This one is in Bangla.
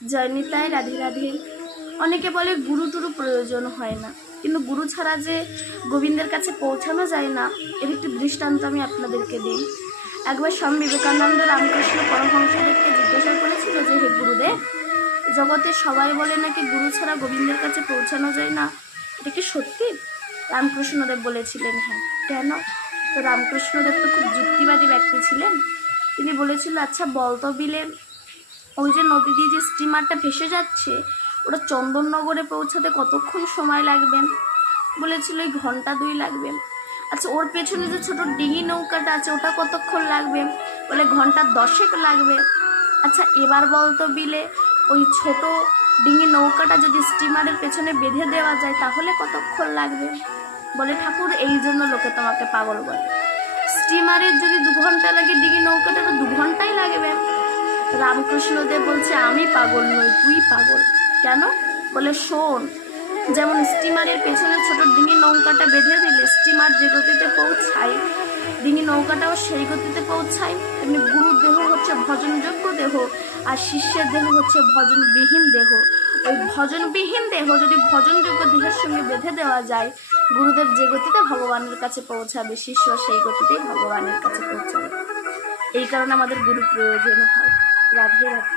জয়নিতাই, রাধে রাধে। অনেকে বলে গুরু টুরু প্রয়োজন হয় না, কিন্তু গুরু ছাড়া যে গোবিন্দের কাছে পৌঁছানো যায় না, এর একটি দৃষ্টান্ত আমি আপনাদেরকে দিই। একবার স্বামী বিবেকানন্দ রামকৃষ্ণ পরমহংসদেবকে জিজ্ঞাসা করেছিল যে, হে গুরুদেব, জগতে সবাই বলে নাকি গুরু ছাড়া গোবিন্দের কাছে পৌঁছানো যায় না, এটা কি সত্যি? রামকৃষ্ণদেব বলেছিলেন হ্যাঁ। কেন? তো রামকৃষ্ণদেব তো খুব যুক্তিবাদী ব্যক্তি ছিলেন। তিনি বলেছিল, আচ্ছা বলতো বিলে ওই যে নদী দিয়ে যে স্টিমারটা ভেসে যাচ্ছে, ওটা চন্দননগরে পৌঁছাতে কতক্ষণ সময় লাগবে? বলেছিল এই ঘন্টা 2 লাগবে। আচ্ছা ওর পেছনে যে ছোট ডিঙি নৌকাটা আছে, ওটা কতক্ষণ লাগবে? বলে ঘন্টা 10 লাগবে। আচ্ছা এবার বলতো বিলে ওই ছোট ডিঙি নৌকাটা যদি স্টিমারের পেছনে বেঁধে দেওয়া যায় তাহলে কতক্ষণ লাগবে? বলে ঠাকুর এই জন্য লোকে তোমাকে পাগল বলে। স্টিমারের যদি 2 ঘন্টা লাগে, ডিঙি নৌকাটারও 2 ঘন্টাই লাগবে। রামকৃষ্ণদেব বলছে, আমি পাগল নই, তুই পাগল। কেন? বলে শোন, যেমন স্টিমারের পেছনে ছোট ডিঙি নৌকাটা বেঁধে দিলে স্টিমার যে গতিতে পৌঁছায়, ডিঙি নৌকাটাও সেই গতিতে পৌঁছায়। তেমনি গুরুর দেহ হচ্ছে ভজনযোগ্য দেহ, আর শিষ্যের দেহ হচ্ছে ভজনবিহীন দেহ। ওই ভজনবিহীন দেহ যদি ভজনযোগ্য দেহের সঙ্গে বেঁধে দেওয়া যায়, গুরুদেব যে গতিতে ভগবানের কাছে পৌঁছাবে, শিষ্য সেই গতিতেই ভগবানের কাছে পৌঁছাবে। এই কারণে আমাদের গুরু প্রয়োজন হয়। রাধে রাধে।